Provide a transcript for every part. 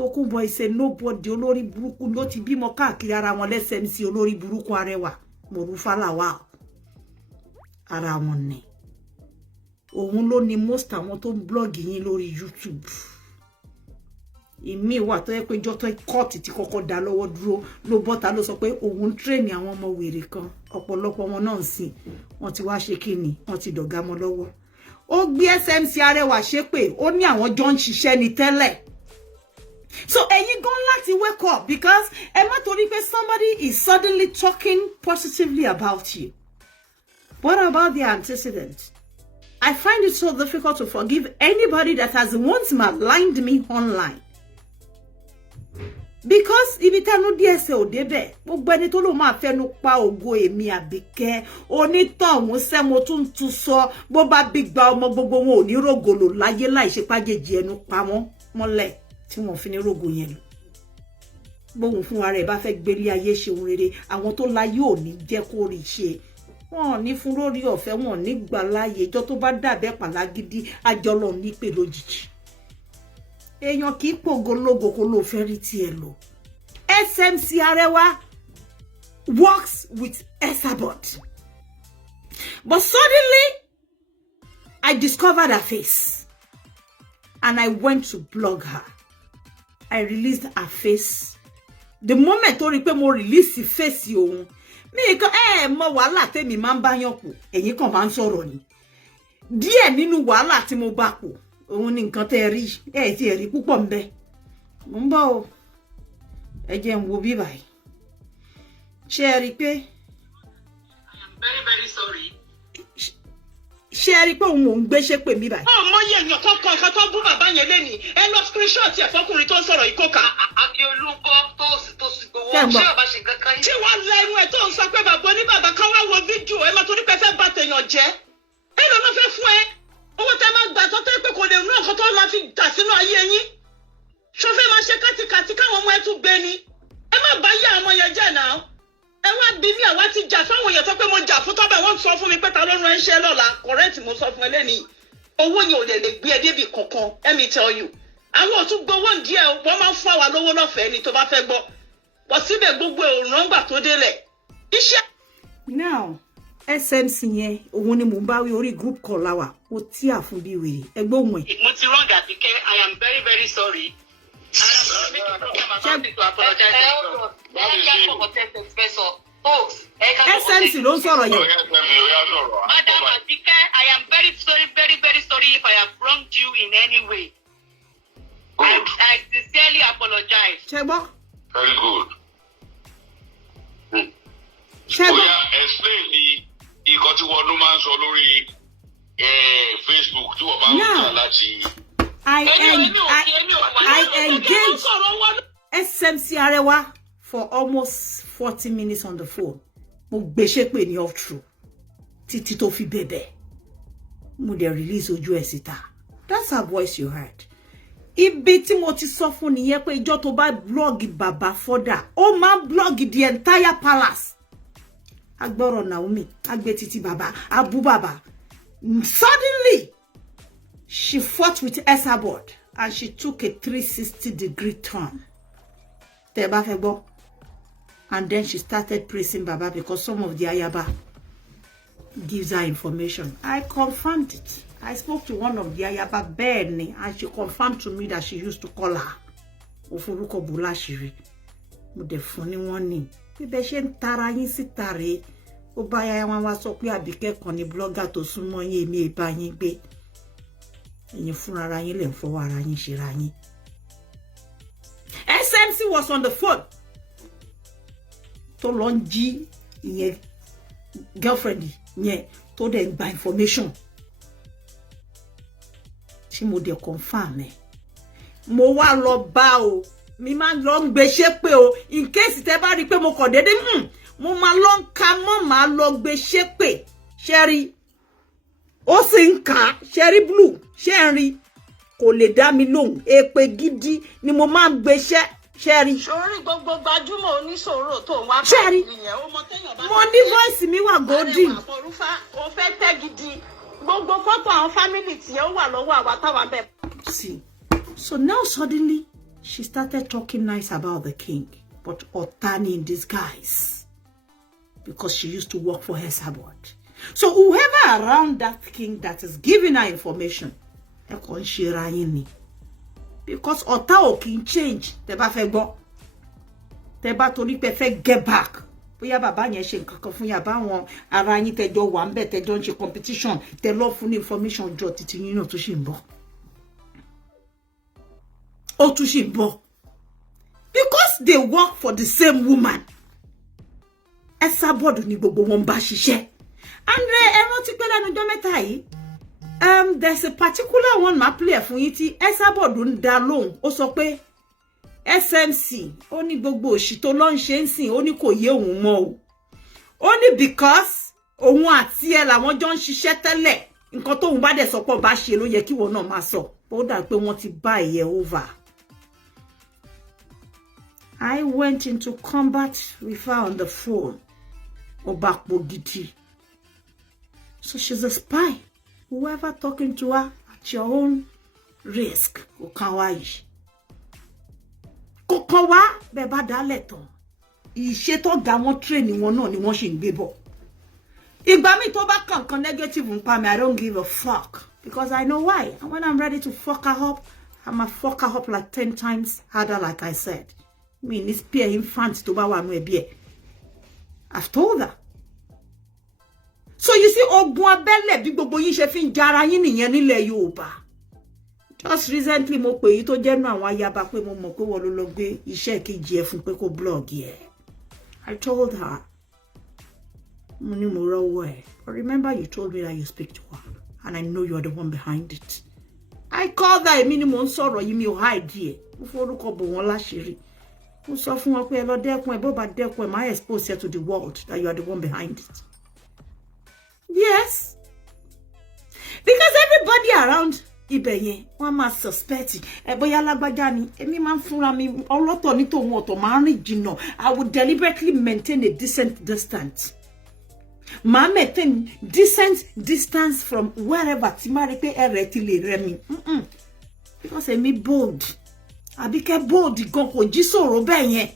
Tokunbo is a nobody olórí burúkú ló ti bímọ káàkiri ara wọn SMC olórí burúkú Arewa Morufa Lawal ara wọn ni òun ló ní most àwọn tó blog yín lórí YouTube ìmí wà tó yẹ pé jọ tó court ti kọ́kọ́ dá lọ́wọ́ dúró ló bọ́ta ló sọ pé òun train àwọn ọmọ wèrè kan ọ̀pọ̀lọpọ̀ wọn náà sìn wọ́n ti wá ṣe kíni wọ́n ti dọ̀gá mọ́ lọ́wọ́ ó gbé SMC Arewa ṣépè ó ní àwọn jọ ń ṣiṣẹ́ ní tẹ́lẹ̀. So ẹ̀yin gan láti wake up because ẹ má torí pé somebody is suddenly talking positively about you. What about the antecedents? I find it so difficult to forgive anybody that has once maligned me online. Because ibi tanu díẹ̀ ṣe ò débẹ̀ gbogbo ẹni tó ló máa fẹ́nu pa ògo èmi Abike onítọ̀hún ṣe mo tún sọ bó bá bí gba ọmọ gbogbo wọn ò ní rògòlò láyé láì ṣe pàjèjì ẹnu pa wọ́n mọ́lẹ̀ tí wọ́n fi ní rògò yẹn lọ bóun fún ara ẹ̀ bá fẹ́ gbélé ayé ṣe ohun rere àwọn tó láyé ò ní jẹ́ kó rí ṣe wọn ò ní fún lórí ọ̀fẹ́ wọn ò ní gbà láàyè ìjọ tó bá dàbẹ́ pàlágídí àjọlọ ní pè lójijì èèyàn kì í pògo lógo kó ló fẹ́ rí tiẹ̀ lò. SMC Arewa works with Esabod. But suddenly, I discovered her face. And I went to blog her. I released her face. The moment tó rí pé mo release the face yòun, mi ko mo wàhálà tèmi máa ń bá yàn pọ̀, ẹ̀yin kan máa ń sọ̀rọ̀ ni. Díẹ̀ nínú wàhálà tí mo bá pọ̀, òun ni nǹkan tẹ́ rí, tí ẹ rí púpọ̀ ńbẹ̀. Mo ń bọ̀ o. Ẹ jẹ́ n wo bí báyìí. Ṣé ẹ rí pé I am very, very sorry. Ṣé ẹ rí pé òun ò ń gbé ṣépè mi báyìí? Mo yẹ èèyàn kan kan tó bú bàbá yẹn lẹ́ni. Ẹ lọ screenshot ẹ̀ fọ́kùnrin tó ń sọ̀rọ̀ ìkókà. Akíolú kọ́ tó sì gbowó. Ṣé ọba ṣe kankan yìí? Tí wọ́n lẹ irun ẹ̀ tó ń sọ pé bàbá oníbàbá kan wá wo fídíò ẹ máa torí pé fẹ́ bá tèèyàn jẹ́. Ẹ lọ máa fẹ́ fún ẹ. Owó tẹ máa gbà tó tẹ́ pé kò lè rún ọ̀kan tó máa fi dà sínú ayé yín. Ṣọ́fẹ́ máa ṣe kátikàti káwọn ọmọ ẹ tún gbé ni. Ẹ má bá yá ọmọ yẹn jẹ́ náà. Ẹ wá bí mi àwa ti jà fáwọn èèyàn tó pé mo jà fún tọ́bẹ̀ wọ́n sọ fún mi pé ta ló rán iṣẹ́ lọ́la correct mo sọ fún ẹ lẹ́ni. Owó yẹn ò lè gbé ẹ débi kankan let me tell you. Àwọn ò tún gbowó díẹ̀ wọ́n máa ń fún àwa lówó lọ́fẹ̀ẹ́ ni tó bá fẹ́ gbọ́. Wọ́n síbẹ̀ gbogbo òòrùn gbà tó délẹ̀. Iṣẹ́. Now SMC yẹn òun ni mò ń bá wí orí group call láwà ó tí à fún bí wèrè ẹgbẹ́ òun ẹ̀. Mo ti wrong Abike, I am very, very sorry. SMC ló ń sọ̀rọ̀ yẹn. Madam Abike, I am very sorry, very, very sorry if I have wronged you in any way. I sincerely apologize. Ṣé gbọ́? Very good. Ṣé gbọ́? Oya explain ni nǹkan tí wọ́n ló máa ń sọ lórí Facebook tí wọ́n bá ń jà láti. I engaged SMC Arewa for almost 40 minutes on the phone. Mo gbé ṣépè ní off true. Títí tó fi bẹ̀bẹ̀. Mo dẹ̀ release ojú ẹ̀ síta. That's her voice you heard. Ibi tí mo ti sọ fún nìyẹn pé ìjọ́ tó bá blog bàbá further, ó máa blog the entire palace. Agbọ́rọ̀ Naomi, agbe títí bàbá, abu bàbá. Suddenly, she fought with Esabod and she took a 360-degree turn. Teba febo. And then she started praising Baba because some of the Ayaba gives her information. I confirmed it. I spoke to one of the Ayaba Benny and she confirmed to me that she used to call her Ofuruko Bulashiri. Mo de funny one ni. Bíbẹ̀ ṣe ń tara yín síta rèé. Ó bá yá wọn wá sọ pé Abike kan ni blogger tó súnmọ́ yín èmi ẹ bá yín gbé. Ẹ̀yin fúnra ara yín lè ń fọwọ́ ara yín ṣe ra yín. SMC was on the phone. Tó lọ ń jí ìyẹn girlfriend yẹn tó dẹ̀ ń gba information. Tí mo dẹ̀ confirm ẹ̀. Mo wá lọ bá o. Mi máa lọ ń gbé ṣépè o. In case tẹ́ bá rí pé mo kàn dédé mo máa lọ ń ka mọ́ máa lọ gbé ṣépè. Ṣẹ́rí. Ó sì ń kà Sherry Blue Sherry kò lè dá mi lóhùn èpè gidi ni mo máa ń gbé Sherry. Sórí gbogbo gbajúmọ̀ oníṣòro tó wá Sherry ìyẹn ó mọ téèyàn bá. Mo ní voice mi wà golden. Morufa ó fẹ́ tẹ́ gidi. Gbogbo fọ́tò àwọn family tí ó wà lọ́wọ́ àwa táwa bẹ̀. See. So now suddenly she started talking nice about the king, but Otani in disguise, because she used to work for Esabod. So whoever around that king that is giving her information, because Ota can change, teba fegbo, teba torí pé fẹ́ get back. Bóyá bàbá yẹn ṣe nǹkan fún yín bá wọn ara yín tẹjọ wà ńbẹ̀ tẹjọ ń ṣe competition tẹ lọ fún information jọ títí yín náà tó ṣì ń bọ̀. Ó tún ṣì ń bọ̀. Because they work for the same woman. Esabod ni gbogbo wọn bá ṣiṣẹ́. And ẹ rántí pé lẹ́nu ọjọ́ mẹ́ta yìí, there's a particular one ma play fún yín tí Esabod ń dá lóhùn. Ó sọ pé SMC ó ní gbogbo òṣì tó lọ ń ṣe ń sìn ó ní kò yé òun mọ́ o. Ó ní because òun àti ẹ làwọn jọ ń ṣiṣẹ́ tẹ́lẹ̀. Nǹkan tóun bá dẹ̀ sọ pé bá ṣe ló yẹ kí wọn náà máa sọ. Ó dà pé wọ́n ti bá ẹ̀yẹ over. I went into combat with her on the phone. Obakbogiti. So she's a spy. Whoever talking to her at your own risk. Okawaii. Kokowa beba daleton. Iṣẹ́ tó ga wọ́n training wọn náà ni wọ́n ṣì ń gbé bọ̀. Ìgbà mi tó bá kankan negative npa mi, I don't give a fuck. Because I know why. And when I'm ready to fuck her up, I'ma fuck her up like 10 times harder, like I said. Me ni spear infant to ba wa nu ebi e. I've told her. So you see, ogun abẹ́lẹ̀ bí gbogbo yín ṣe fi ń jara yín nìyẹn nílẹ̀ Yorùbá. Just recently mo pè yí tó jẹ́nu àwọn ayaba pé mo mọ̀ pé wọ́n ló lọ gbé iṣẹ́ kejì ẹ fún pé kó blog ẹ. I told her. Mo ní mo rọ́wọ́ ẹ. But remember you told me that you speak to her. And I know you're the one behind it. I called her èmi ni mo ń sọ̀rọ̀ yìí mi ò hide ẹ. Mo forúkọ bò wọ́n láṣìírí. Mo sọ fún wọn pé ẹ lọ dẹ́kun ẹ bó bá dẹ́kun ẹ máa expose her to the world that you are the one behind it. Yes. Because everybody around ibẹ̀ yẹn wọ́n máa suspect ẹ bóyá lágbájá ni èmi máa ń fúnra mi ọlọ́tọ̀ ní tòun ọ̀tọ̀ máa ń rìn jìnnà. I would deliberately maintain a decent distance. Ma maintain decent distance from wherever tí máa rí pé ẹ̀rẹ̀ ti lè rẹ́ mi. Because èmi bold. Abike bold gan kò jí sọ̀rọ̀ bẹ́ẹ̀ yẹn.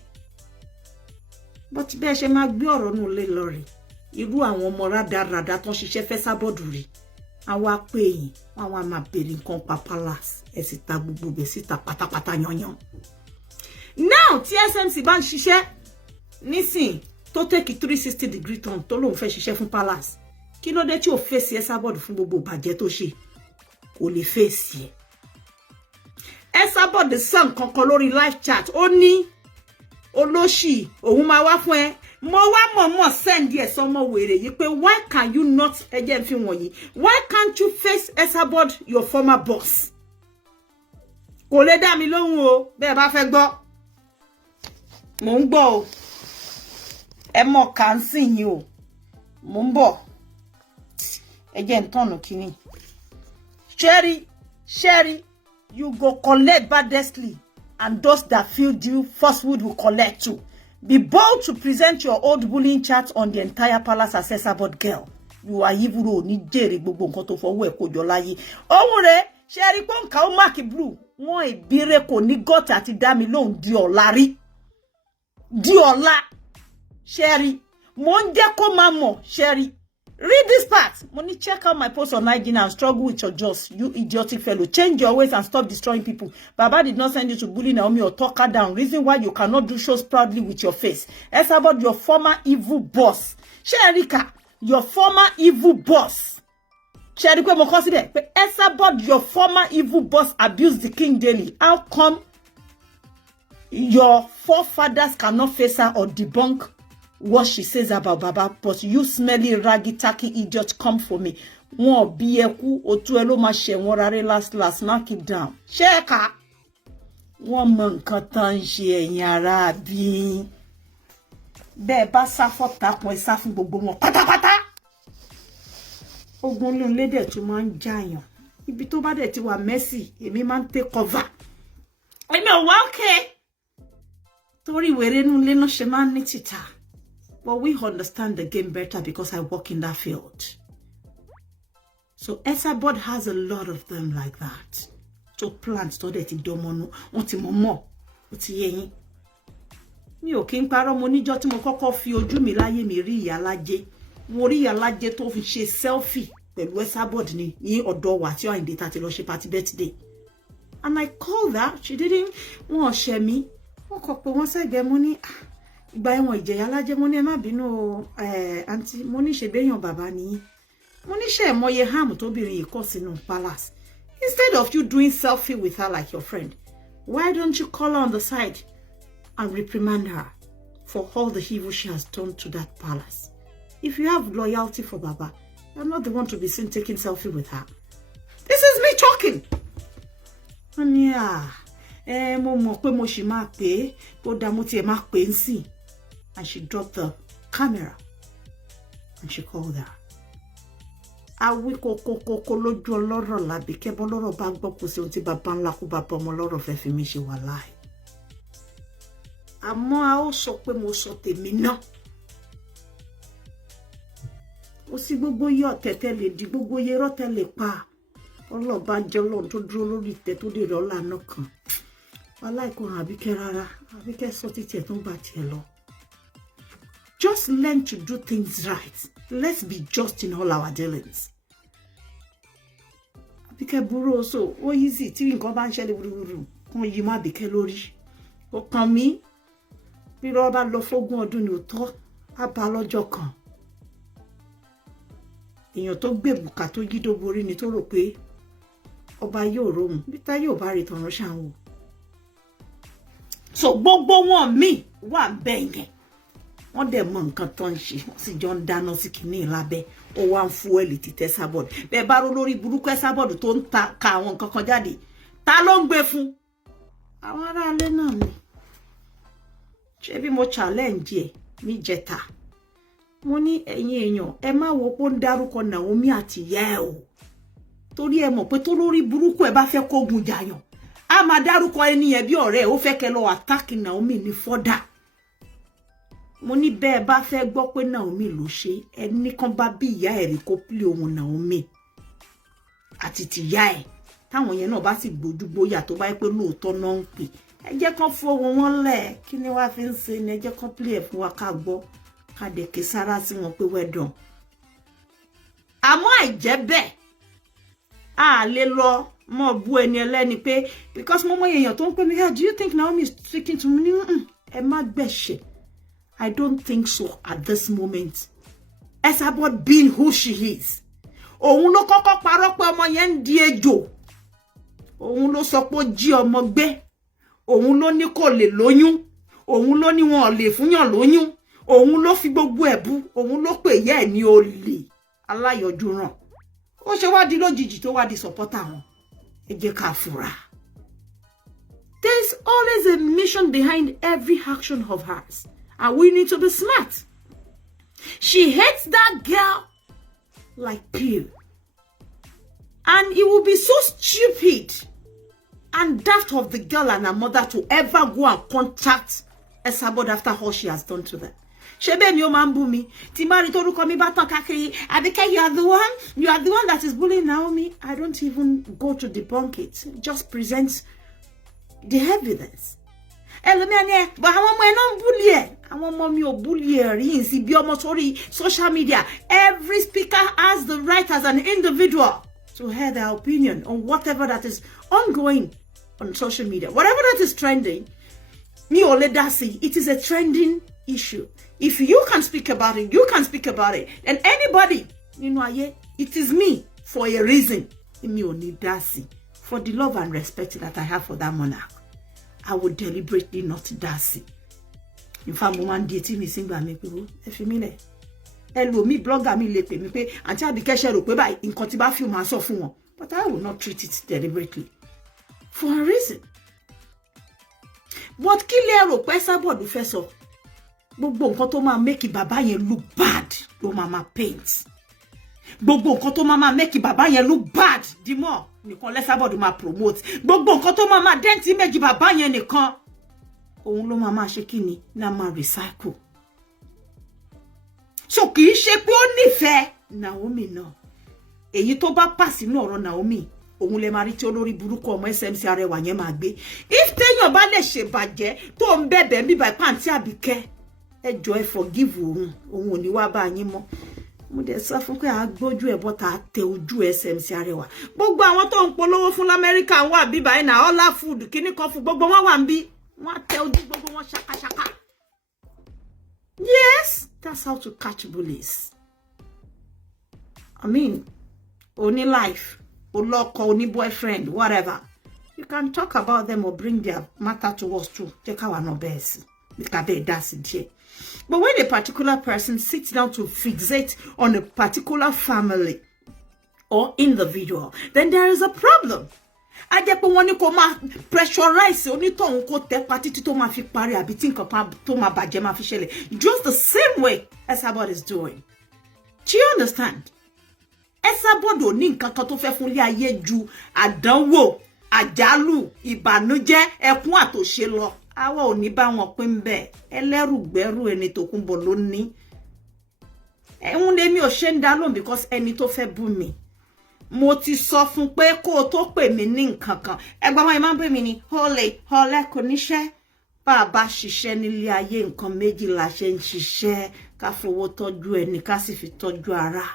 But bẹ́ẹ̀ ṣe máa gbé ọ̀rọ̀ nù lé lọ rè. Irú àwọn ọmọ rádaràda tó ń ṣiṣẹ́ fẹ́ sábọ̀dù rí. Àwọn apè yìí, àwọn a máa bèrè nǹkan pa palace. Ẹ sì ta gbogbo bẹ̀ síta pátápátá yanyan. Now tí SMC bá ń ṣiṣẹ́ nísìn tó take 360 degree turn tó lóun fẹ́ ṣiṣẹ́ fún palace. Kí ló dé tí ò fèsì Esabod fún gbogbo bàjẹ́ tó ṣe? Kò lè fèsì ẹ̀. Esabod sàn kankan lórí live chat. Ó ní olóṣì òun máa wá fún ẹ. Mo wá mọ̀ send ẹ sọmọ wèrè yìí pé why can you not ẹjẹ́ ń fi wọ̀nyí? Why can't you face Esabod, your former boss? Kò lè dá mi lóhùn o, bẹ́ẹ̀ bá fẹ́ gbọ́. Mo ń gbọ́ o. Ẹ mọ̀ kàn sí yín o. Mo ń bọ̀. Ẹjẹ́ ń tọ̀nù kíní. Sherry, you go collect badly, and those that feel you falsehood will collect too. Be bold to present your old bullying chat on the entire palace as Esabod girl. You are evil ni jèrè gbogbo nǹkan tó fọwọ́ ẹ̀ kó jọ láyé. Ohun rẹ̀ Sherry pon ka o mark blue. Wọ́n ìbírè kò ní got àti dá mi lóhùn di ọ̀la rí. Di ọ̀la. Sherry, mo ń jẹ́ kó máa mọ̀, Sherry. Read this part. Money, check out my post on IG and struggle with your jaws. You idiotic fellow. Change your ways and stop destroying people. Baba did not send you to bully Naomi or talk her down. Reason why you cannot do shows proudly with your face. Esabod, your former evil boss. Sherika, your former evil boss. Sherika, mo consider. Esabod, your former evil boss abused the king daily. How come your forefathers cannot face her or debunk what she says about Baba, but you smelly, raggy, tacky idiot come for me. Wọ́n bí ẹkú, otu ẹ ló máa ṣe wọ́n rárẹ̀ last, knock it down. Ṣẹ́ka, wọ́n mọ nǹkan tán ṣe ẹ̀yin ará bí. Bẹ́ẹ̀ bá sá fọ́ta kun ẹ sá fún gbogbo wọn pátápátá. Ogun ló ń lédè tó máa ń jàyàn. Ibi tó bá dẹ̀ ti wà messy, èmi máa ń take cover. Èmi ò wá okay. Torí wèrè nú lé náà ṣe máa ń ní títà. But we understand the game better because I work in that field. So Esabod has a lot of them like that. So plants to that domono, onti momo, ó ti yé yín mi ò kí ń parọ́ mo níjọ́ tí mo kọ́kọ́ fi ojú mi láyé mi rí ìyálájé mo rí ìyálájé tó fi ṣe selfie pẹ̀lú Esabod ní ọ̀dọ̀ wa tí Àyìndé tá ti lọ ṣe party birthday and I called her she didn't wọ́n ṣe mí wọ́n kọ pé wọ́n sẹ́gbẹ́ mo ní ìgbà ẹ̀wọ̀n ìjẹ̀yálájé mo ní ẹ má bínú àǹtí mo ní ṣe béèyàn bàbá nìyí mo ní ṣe mọye ham tóbìnrin yìí kọ sínú palace instead of you doing selfie with her like your friend why don't you call her on the side and reprimand her for all the evil she has done to that palace. If you have loyalty for Baba, you're not the one to be seen taking selfie with her. This is me talking. And yeah, mo mọ̀ pé mo ṣì máa pè bó dá mo tiẹ̀ máa pè ńsìn. And she dropped the camera and she called her. Awi koko lójú ọlọ́rọ̀ l'Abike bọ́ lọ́rọ̀ bá gbọ́ kò sí ohun tí bàbá ńlá kú bàbá ọmọ lọ́rọ̀ fẹ́ fi mí ṣe wàláhì. Àmọ́ a ó sọ pé mo sọ tèmi náà. Ó sì gbogbo yọ tẹ́tẹ́ lè di gbogbo yẹrọ tẹ́lẹ̀ pa. Ọlọ́ba jẹ́ Ọlọ́run tó dúró lórí ìtẹ́ tó dèrò ọ̀lànà kan. Wàláhì kò ràn Abike rárá. Abike sọ títí ẹ̀ tó ń bá tiẹ̀ lọ. Just learn to do things right. Let's be just in all our dealings. Abike burú so ó easy tí nǹkan bá ń ṣẹlẹ̀ wúruwúru kàn yí má Abike lórí. Ó kàn mí. Bí lọ bá lọ fógún ọdún ni ó tọ́ á bá lọ́jọ́ kan. Èèyàn tó gbé bùkà tó yídó borí ni tó rò pé ọba yóò rohun bí tá yóò bá rí tọ̀run ṣàwọn. So gbogbo wọn mi wà bẹ́ẹ̀ yẹn. Wọ́n dẹ̀ mọ nǹkan tó ń ṣe wọ́n sì jọ ń dáná sí kìíní lábẹ́ ó wá ń fúẹ́lì títẹ́ Esabod bẹ́ẹ̀ bá rò lórí burúkú Esabod tó ń ka àwọn nǹkan kan jáde ta ló ń gbé fún àwọn aráalé náà ni ṣé bí mo challenge ẹ níjẹta mo ní ẹ̀yin èèyàn ẹ má wo pé ó ń dárúkọ Naomi àti ìyá ẹ o torí ẹ mọ̀ pé tó lórí burúkú ẹ bá fẹ́ kógun jàyàn a máa dárúkọ ẹni yẹn bí ọ̀rẹ́ ó fẹ́ kẹ́ lọ attack Naomi ní fọ́dà. Mo ní bẹ́ẹ̀ bá fẹ́ gbọ́ pé Naomi ló ṣe ẹni kan bá bí ìyá ẹ̀ rí kó plé ohun Naomi àti tìyá ẹ̀ táwọn yẹn náà bá sì gbójú gbóyà tó bá yẹ pé lóòótọ́ náà ń pè ẹ jẹ́ kán fọwọ́ wọn lẹ̀ kí ni wàá fi ń ṣe ni ẹ jẹ́ kán plé ẹ̀ fún wa ká gbọ́ ká dẹ̀ ké sára sí wọn pé wẹ́dàn. Àmọ́ àìjẹ́ bẹ́ẹ̀ a lè lọ mọ́ bú ẹni ẹlẹ́ni pé because mo mọ èèyàn tó ń pè mí do you think Naomi is speaking to me ẹ má gbẹ̀ṣẹ̀. I don't think so at this moment. Esabod being who she is. Òun ló kọ́kọ́ parọ́ pé ọmọ yẹn ń di ejò. Òun ló sọ pé ó jí ọmọ gbé. Òun ló ní kò lè lóyún. Òun ló ní wọn ò lè fúnyàn lóyún. Òun ló fi gbogbo ẹ̀bú. Òun ló pè yẹ́ ẹ̀ ní olè. Aláyọjú ràn. Ó ṣe wá di lójijì tó wá di supporter wọn. Ẹ jẹ́ ká fura. There's always a mission behind every action of hers. And we need to be smart. She hates that girl like pure. And it will be so stupid and daft of the girl and her mother to ever go and contact Esabod after all she has done to them. Shebe mi o ma nbu mi. Ti ma ri torúkọ mi bá tàn káàkiri. Abike, you are the one that is bullying Naomi. I don't even go to debunk it. Just present the evidence. Ẹlòmíà but àwọn ọmọ ẹ náà ń bully ẹ. Àwọn ọmọ mi ò bully ẹ rí nsí bí ọmọ sórí social media. Every speaker has the right as an individual to hear their opinion on whatever that is ongoing on social media. Whatever that is trending, mi ò lè dá sí. It is a trending issue. If you can speak about it, you can speak about it. And anybody, it is me for a reason. Mi ò ní dá sí. For the love and respect that I have for that monarch, I would deliberately not dance. In fact, mo man di mi singba mi pe o e fi mi le. Ẹlòmíì blogger mi lè pè mí pé Aunty Abike ṣe rò pé báyìí nǹkan tí bá fi máa sọ fún wọn. But I will not treat it deliberately for a reason. But kí lẹ rò pé Esabod fẹ́ sọ? Gbogbo nǹkan tó máa make bàbá yẹn look bad ló máa paint. Gbogbo nǹkan tó máa make bàbá yẹn look bad di more nìkan Esabod máa promote. Gbogbo nǹkan tó máa dent image bàbá yẹn nìkan òun ló máa ṣe kíni na máa recycle. So kì í ṣe pé ó nífẹ̀ẹ́ Naomi náà. Èyí tó bá pass inú ọ̀rọ̀ Naomi òun lè máa rí tí olórí burúkú ọmọ SMC Arewa yẹn máa gbé. If téèyàn téèyàn bá lè ṣèbàjẹ́ tó ń bẹ̀bẹ̀ ń bíbá pàǹtí Àbíkẹ́ ẹ jọ̀ọ́ ẹ forgive òun ò ní wá bá yín mọ́ mo dẹ̀ sọ fún pé a gbójú ẹ̀ bọ́ta tẹ ojú SMC Arewa gbogbo àwọn tó ń polówó fún l'Amẹ́ríkà wà bíbá ẹ̀ náà ọlá food kíní kan fún gbogbo wọn wà ń bí wọ́n tẹ ojú gbogbo wọn ṣàkàṣàkà. Yes, that's how to catch bullies. I mean, only life, only boyfriend, whatever. You can talk about them or bring their matter to us too. But when a particular person sits down to fixate on a particular family or individual, then there is a problem. A jẹ́ pé wọ́n ní kó máa pressurize onítọ̀hún kó tẹ́ pa títí tó máa fi parí àbí tí nǹkan kan tó máa bàjẹ́ máa fi ṣẹlẹ̀ just the same way Esabod is doing. Do you understand? Esabod ò ní nǹkan kan tó fẹ́ fún ilé ayé ju àdánwò, àjálù, ìbànújẹ́, ẹkún àtòṣe lọ. Àwa ò ní bá wọn pín bẹ́ẹ̀. Ẹlẹ́rùgbẹ́rù ẹni Tokunbo ló ní. Ẹ̀hún lèmi ò ṣe ń dá lóhùn because ẹni tó fẹ́ bú mi. Mo ti sọ fún pé kó tó pè mí ní nǹkan kan. Ẹgbọ́n wọn máa ń pè mí ní hole kò níṣẹ́. Bá bá ṣiṣẹ́ nílé ayé nǹkan méjì la ṣe ń ṣiṣẹ́ ká fowó tọ́jú ẹni ká sì fi tọ́jú ara.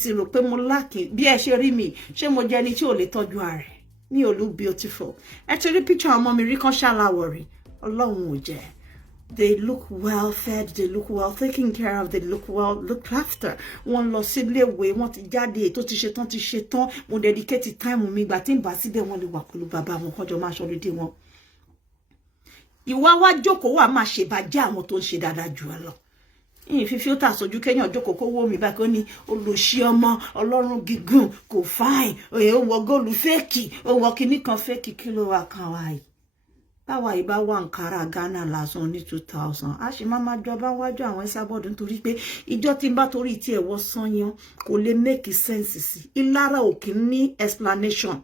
Sì rò pé mo láàkì bí ẹ ṣe rí mi ṣé mo jẹ́ ẹni tí ò lè tọ́jú ara rẹ̀. Mi ò look beautiful. Ẹ ti rí picture ọmọ mi rí kan ṣàlàwọ̀ rí. Ọlọ́run ò jẹ́. They look well fed, they look well taken care of, they look well looked after. Wọ́n lọ sílé ìwé, wọ́n ti jáde, tó ti ṣetán, mo dedicate time mi gbà tí ń bá síbẹ̀ wọ́n lè wà pẹ̀lú bàbá wọn kọjọ máa ṣọlídé wọn. Ìwà wa jókòó wà máa ṣe bàjẹ́ àwọn tó ń ṣe dáadáa jù ẹ lọ. Ìyìn fífi ó tà sójú Kẹ́yàn jókòó kó wó mi báyìí kó ní olùṣí ọmọ ọlọ́run gígùn kò fáìn, òye ó wọ góòlù fẹ́ẹ̀kì, ó wọ kinní kan fẹ́ẹ̀kì kí ló wà kan wáyìí. Báwa ìbá wà Ankara Ghana lásán ní 2000 a ṣe máa jọba wájú àwọn Esabod nítorí pé ìjọ tí ń bá torí tí ẹ̀wọ́ sanyan kò lè make sense sí ìlara òkè ní explanation.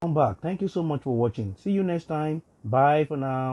Come back. Thank you so much for watching. See you next time. Bye for now.